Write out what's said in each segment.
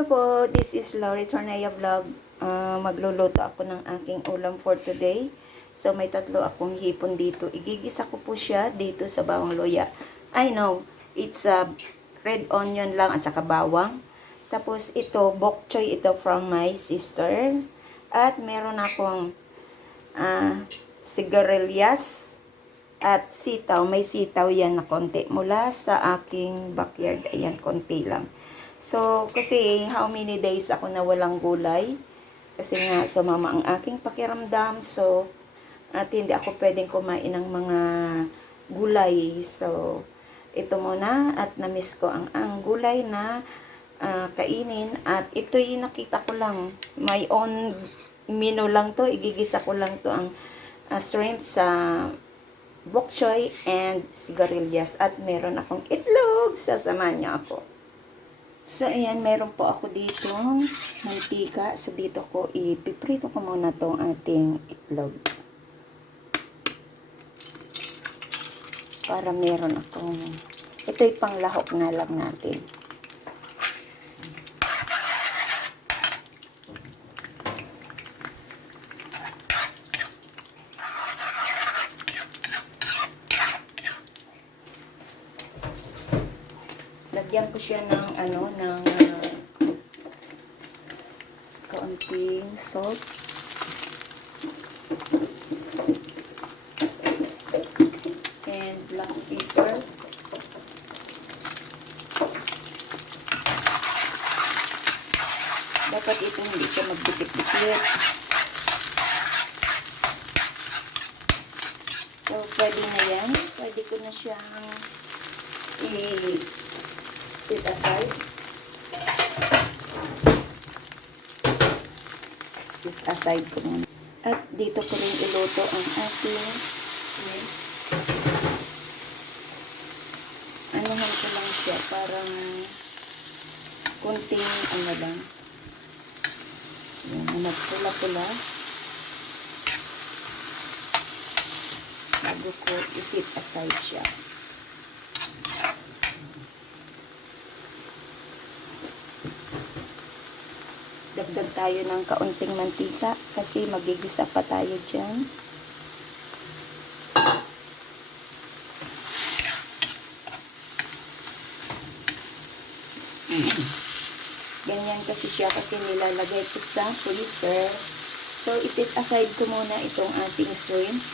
Hello po, this is Laurie Tornaya Vlog. Magluluto ako ng aking ulam for today. So may tatlo akong hipon dito. Igigisa ko po siya dito sa bawang luya. I know, it's red onion lang at saka bawang. Tapos ito, bok choy ito from my sister. At meron akong sigarilyas at sitaw. May sitaw yan na konti mula sa aking backyard. Ayan, konti lang. So, kasi how many days ako na walang gulay. Kasi nga, sumama ang aking pakiramdam. So, at hindi ako pwedeng kumain ng mga gulay. So, ito muna. At namiss ko ang gulay na kainin. At ito'y nakita ko lang. My own menu lang to. Igigisa ko lang to ang shrimp sa bok choy and sigarilyas. At meron akong itlog. Sasamahan niyo ako. So, ayan, meron po ako dito mantika. So, dito ko ipiprito ko muna tong ating itlog. Para meron akong, ito'y panglahok na lang natin. Lagyan ko siya ng kaunting salt. And black pepper. Dapat ito hindi siya magdikit-dikit. So, pwede na yan. Pwede ko na siyang set aside. Set aside ko muna. At dito ko rin iluto ang ating anuhan ko lang siya parang kunting lang. Yan, nagpula-pula. Bago ko iset aside siya. Dagdag tayo ng kaunting mantika kasi magigisa pa tayo dyan. Ganyan kasi siya kasi nilalagay ko sa freezer. So, iset aside ko muna itong ating shrimp.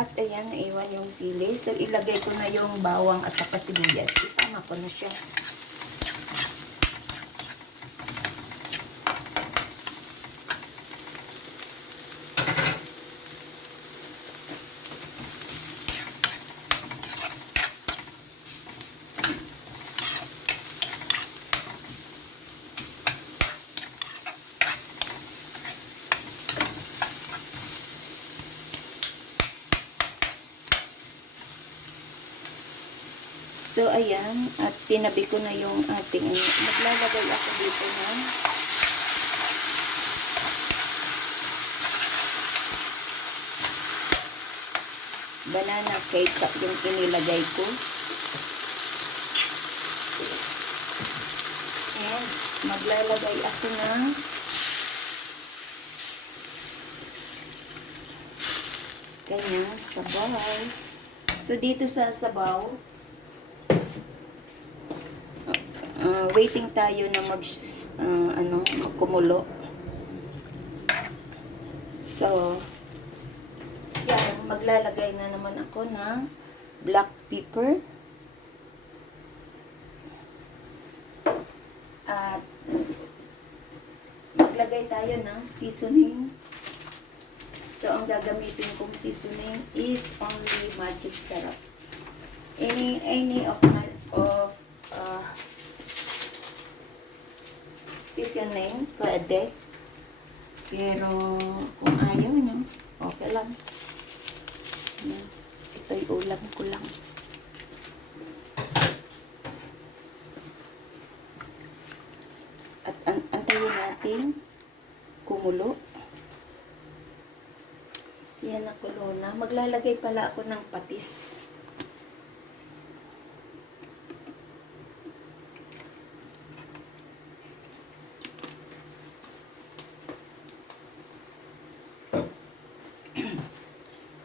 At ayan, naiwan yung sili. So, ilagay ko na yung bawang at saka sibuyas. Isama ko na siya. So, ayan. At tinabi ko na yung ating maglalagay ako dito ng banana ketchup yung inilagay ko. And maglalagay ako ng kanyang sabaw. So, dito sa sabaw, waiting tayo na magkumulo. So, yan, maglalagay na naman ako ng black pepper. At maglagay tayo ng seasoning. So, ang gagamitin kong seasoning is only magic syrup. Any of seasoning, pwede. Pero, kung ayaw nyo, okay lang. Ito'y ulam ko lang. At antayin natin kumulo. Yan, nakulo na. Maglalagay pala ako ng patis.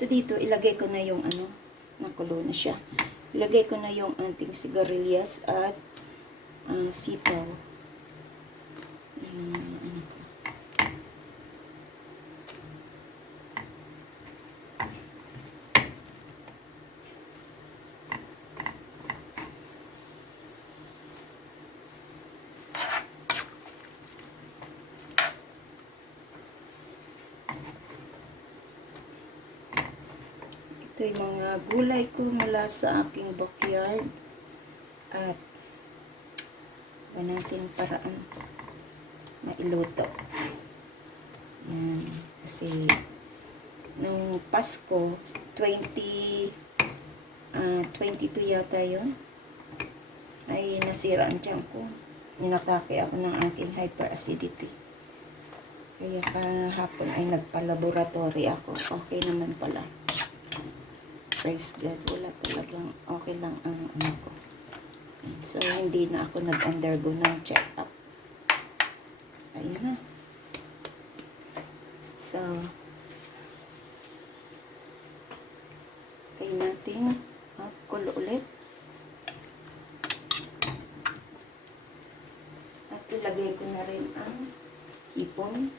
So dito, ilagay ko na yung ano, nakulo na siya. Ilagay ko na yung ating sigarilyas at sitaw. Ito yung mga gulay ko mula sa aking backyard. At ba natin paraan mailuto. Yan. Kasi nung Pasko, 22 yata yun, ay nasira ang tiyan ko. Inatake ako ng aking hyperacidity. Kaya kahapon ay nagpa-laboratory ako. Okay naman pala. Praise God. Wala talagang okay lang ang ano ko. So, hindi na ako nag-undergo ng check-up. So, ayan na. So, kaya natin kulo ulit. At ilagay ko na rin ang hipon.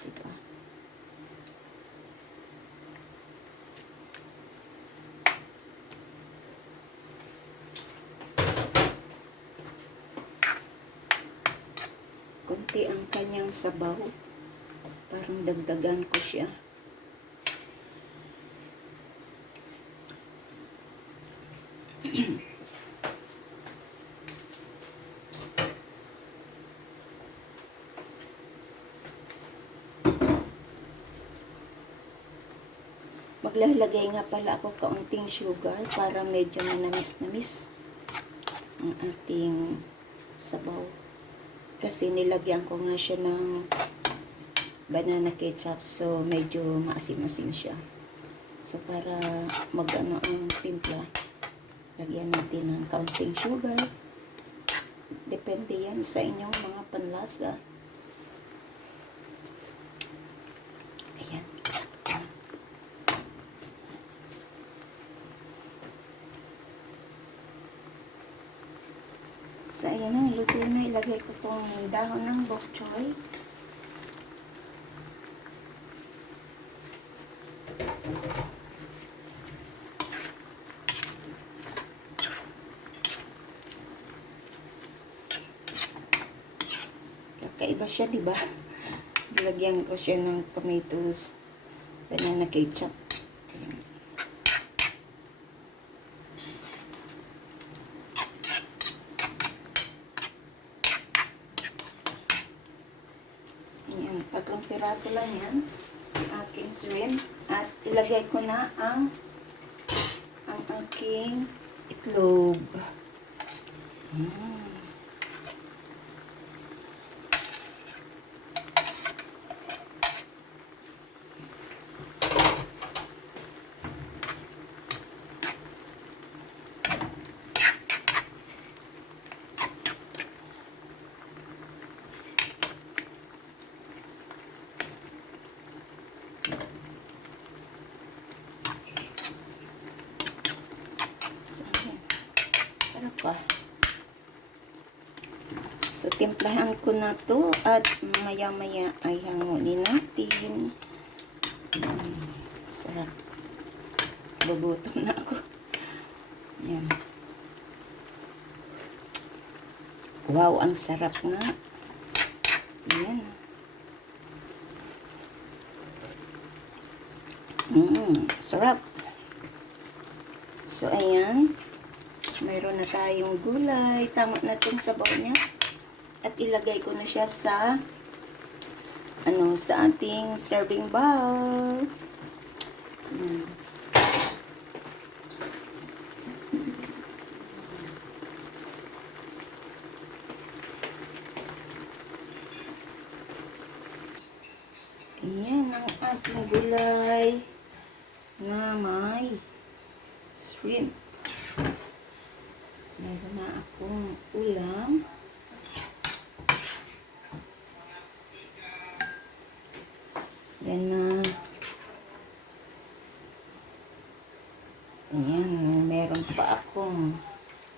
Diba? Kunti ang kanyang sabaw. Parang dagdagan ko siya. Maglalagay nga pala ako kaunting sugar para medyo manamis-namis ang ating sabaw. Kasi nilagyan ko nga siya ng banana ketchup, so medyo maasim-asim siya. So para mag-ano ang timpla, lagyan natin ng kaunting sugar. Depende yan sa inyong mga panlasa. Ayan, sakto na. So ayan na, luto na. Ilagay ko tong dahon ng bok choy. Kakaiba siya, di ba? Nilagyan ko siya ng tomatoes, banana ketchup. Ayan. Ayan, 3 piraso lang yan. Ang aking shrimp. At ilagay ko na ang aking itlog. Ayan. Sarap pa. So, timplahan ko na to at maya-maya ay hangunin natin. Sarap. Bubutom na ako. Yan. Wow, ang sarap nga. Yan. Sarap. So, ayan. Mayroon na tayong gulay. Tama na itong sabaw niya. At ilagay ko na siya sa sa ating serving bowl. Ayan ang ating gulay na may shrimp. akong ulam. Yan na. Ayan, meron pa akong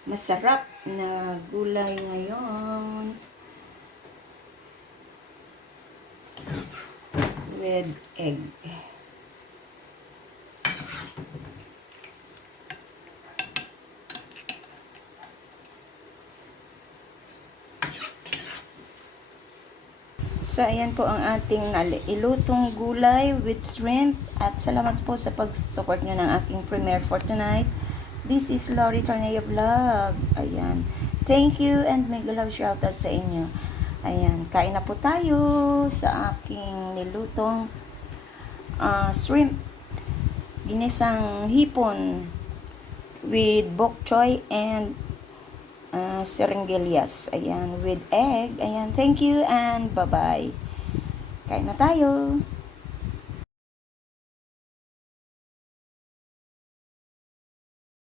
masarap na gulay ngayon. With egg. So, ayan po ang ating ilutong gulay with shrimp. At salamat po sa pag-support nyo ng aking premiere for tonight. This is Lori Torneo Vlog. Ayan. Thank you and mega love shoutout sa inyo. Ayan. Kain na po tayo sa aking nilutong shrimp. Ginisang hipon with bok choy and serengelias. Ayan, with egg. Ayan, thank you and bye-bye. Kain na tayo.